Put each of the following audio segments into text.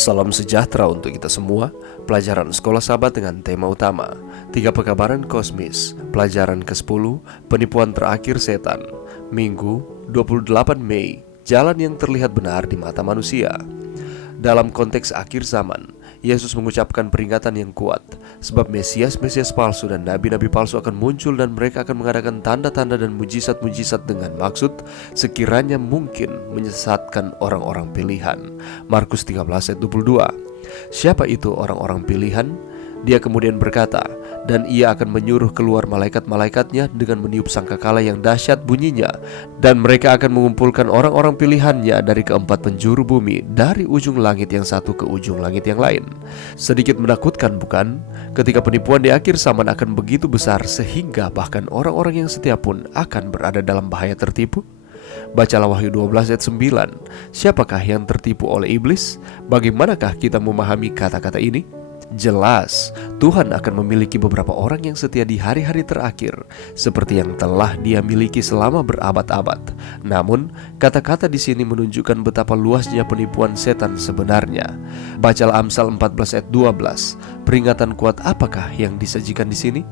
Salam sejahtera untuk kita semua. Pelajaran Sekolah Sahabat dengan tema utama 3 Pekabaran Kosmis. Pelajaran ke-10, Penipuan Terakhir Setan. Minggu 28 Mei. Jalan yang terlihat benar di mata manusia. Dalam konteks akhir zaman, Yesus mengucapkan peringatan yang kuat, sebab Mesias-Mesias palsu dan Nabi-Nabi palsu akan muncul, dan mereka akan mengadakan tanda-tanda dan mujizat-mujizat dengan maksud sekiranya mungkin menyesatkan orang-orang pilihan. Markus 13 ayat 22. Siapa itu orang-orang pilihan? Dia kemudian berkata, dan ia akan menyuruh keluar malaikat-malaikatnya dengan meniup sangkakala yang dahsyat bunyinya, dan mereka akan mengumpulkan orang-orang pilihannya dari keempat penjuru bumi, dari ujung langit yang satu ke ujung langit yang lain. Sedikit menakutkan, bukan? Ketika penipuan di akhir zaman akan begitu besar sehingga bahkan orang-orang yang setia pun akan berada dalam bahaya tertipu. Bacalah Wahyu 12 ayat 9. Siapakah yang tertipu oleh iblis? Bagaimanakah kita memahami kata-kata ini? Jelas, Tuhan akan memiliki beberapa orang yang setia di hari-hari terakhir, seperti yang telah Dia miliki selama berabad-abad. Namun, kata-kata di sini menunjukkan betapa luasnya penipuan setan sebenarnya. Bacalah Amsal 14 ayat 12. Peringatan kuat apakah yang disajikan di sini?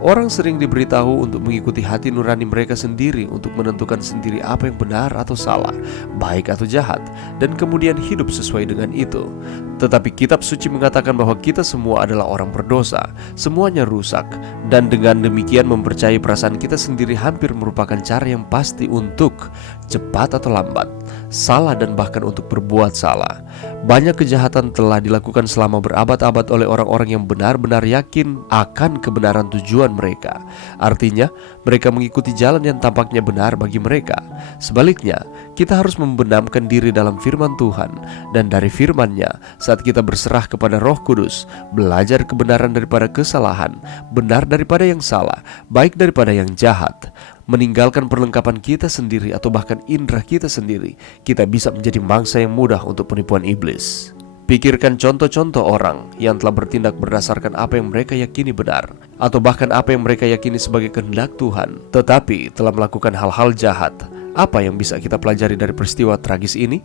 Orang sering diberitahu untuk mengikuti hati nurani mereka sendiri, untuk menentukan sendiri apa yang benar atau salah, baik atau jahat, dan kemudian hidup sesuai dengan itu. Tetapi kitab suci mengatakan bahwa kita semua adalah orang berdosa, semuanya rusak, dan dengan demikian mempercayai perasaan kita sendiri hampir merupakan cara yang pasti untuk cepat atau lambat salah, dan bahkan untuk berbuat salah. Banyak kejahatan telah dilakukan selama berabad-abad oleh orang-orang yang benar-benar yakin akan kebenaran tujuan mereka. Artinya, mereka mengikuti jalan yang tampaknya benar bagi mereka. Sebaliknya, kita harus membenamkan diri dalam firman Tuhan, dan dari firman-Nya, saat kita berserah kepada Roh Kudus, belajar kebenaran daripada kesalahan, benar daripada yang salah, baik daripada yang jahat, meninggalkan perlengkapan kita sendiri atau bahkan indera kita sendiri, kita bisa menjadi mangsa yang mudah untuk penipuan iblis. Pikirkan contoh-contoh orang yang telah bertindak berdasarkan apa yang mereka yakini benar, atau bahkan apa yang mereka yakini sebagai kehendak Tuhan, tetapi telah melakukan hal-hal jahat. Apa yang bisa kita pelajari dari peristiwa tragis ini?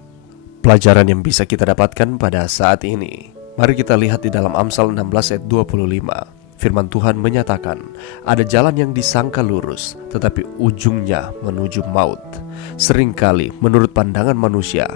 Pelajaran yang bisa kita dapatkan pada saat ini, mari kita lihat di dalam Amsal 16 ayat 25. Firman Tuhan menyatakan, ada jalan yang disangka lurus, tetapi ujungnya menuju maut. Seringkali menurut pandangan manusia,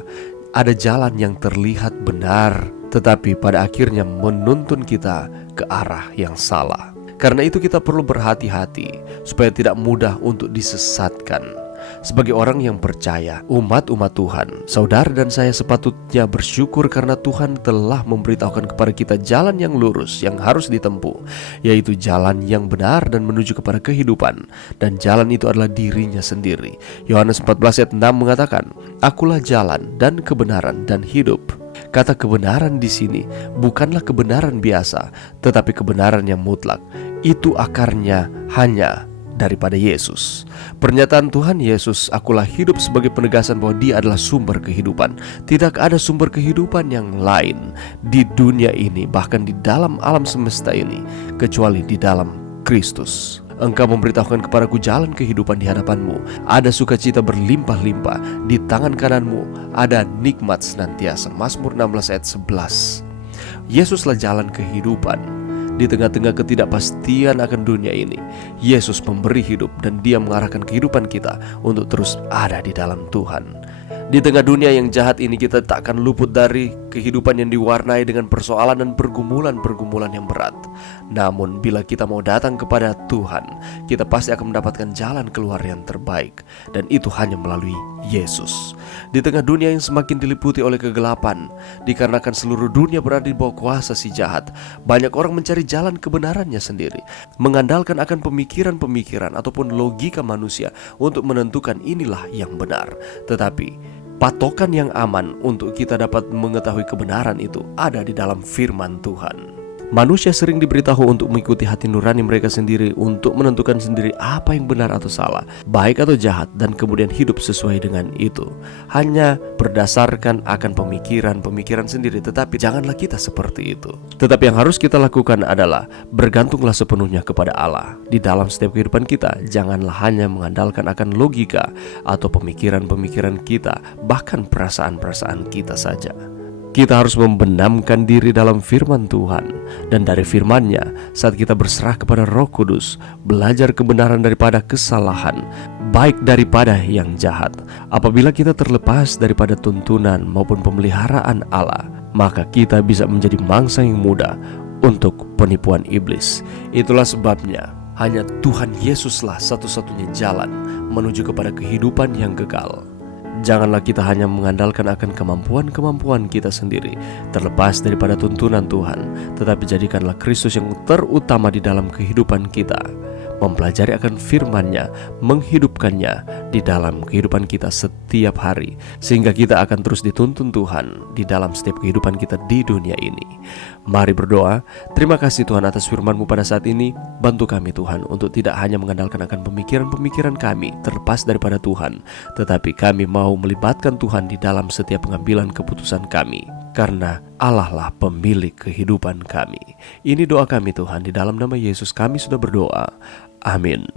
ada jalan yang terlihat benar, tetapi pada akhirnya menuntun kita ke arah yang salah. Karena itu kita perlu berhati-hati supaya tidak mudah untuk disesatkan. Sebagai orang yang percaya, umat-umat Tuhan, saudara dan saya sepatutnya bersyukur karena Tuhan telah memberitahukan kepada kita jalan yang lurus yang harus ditempuh, yaitu jalan yang benar dan menuju kepada kehidupan. Dan jalan itu adalah dirinya sendiri. Yohanes 14 ayat 6 mengatakan, Akulah jalan dan kebenaran dan hidup. Kata kebenaran di sini bukanlah kebenaran biasa, tetapi kebenaran yang mutlak. Itu akarnya hanya daripada Yesus. Pernyataan Tuhan Yesus, akulah hidup, sebagai penegasan bahwa Dia adalah sumber kehidupan. Tidak ada sumber kehidupan yang lain di dunia ini, bahkan di dalam alam semesta ini, kecuali di dalam Kristus. Engkau memberitahukan kepadaku jalan kehidupan di hadapanmu. Ada sukacita berlimpah-limpah, di tangan kananmu ada nikmat senantiasa. Mazmur 16 ayat 11. Yesuslah jalan kehidupan. Di tengah-tengah ketidakpastian akan dunia ini, Yesus memberi hidup, dan Dia mengarahkan kehidupan kita untuk terus ada di dalam Tuhan. Di tengah dunia yang jahat ini, kita tak akan luput dari kehidupan yang diwarnai dengan persoalan dan pergumulan-pergumulan yang berat. Namun bila kita mau datang kepada Tuhan, kita pasti akan mendapatkan jalan keluar yang terbaik, dan itu hanya melalui Yesus. Di tengah dunia yang semakin diliputi oleh kegelapan, dikarenakan seluruh dunia berada di bawah kuasa si jahat, banyak orang mencari jalan kebenarannya sendiri, mengandalkan akan pemikiran-pemikiran ataupun logika manusia untuk menentukan inilah yang benar. Tetapi patokan yang aman untuk kita dapat mengetahui kebenaran itu ada di dalam firman Tuhan. Manusia sering diberitahu untuk mengikuti hati nurani mereka sendiri, untuk menentukan sendiri apa yang benar atau salah, baik atau jahat, dan kemudian hidup sesuai dengan itu, hanya berdasarkan akan pemikiran-pemikiran sendiri. Tetapi janganlah kita seperti itu. Tetapi yang harus kita lakukan adalah bergantunglah sepenuhnya kepada Allah di dalam setiap kehidupan kita. Janganlah hanya mengandalkan akan logika atau pemikiran-pemikiran kita, bahkan perasaan-perasaan kita saja. Kita harus membenamkan diri dalam firman Tuhan, dan dari firman-Nya saat kita berserah kepada Roh Kudus, belajar kebenaran daripada kesalahan, baik daripada yang jahat. Apabila kita terlepas daripada tuntunan maupun pemeliharaan Allah, maka kita bisa menjadi mangsa yang mudah untuk penipuan iblis. Itulah sebabnya hanya Tuhan Yesuslah satu-satunya jalan menuju kepada kehidupan yang kekal. Janganlah kita hanya mengandalkan akan kemampuan-kemampuan kita sendiri, terlepas daripada tuntunan Tuhan, tetapi jadikanlah Kristus yang terutama di dalam kehidupan kita. Mempelajari akan firman-Nya, menghidupkannya di dalam kehidupan kita setiap hari, sehingga kita akan terus dituntun Tuhan di dalam setiap kehidupan kita di dunia ini. Mari berdoa. Terima kasih Tuhan atas firman-Mu pada saat ini. Bantu kami Tuhan untuk tidak hanya mengandalkan akan pemikiran-pemikiran kami terlepas daripada Tuhan, tetapi kami mau melibatkan Tuhan di dalam setiap pengambilan keputusan kami, karena Allah lah pemilik kehidupan kami. Ini doa kami Tuhan, di dalam nama Yesus kami sudah berdoa. Amin.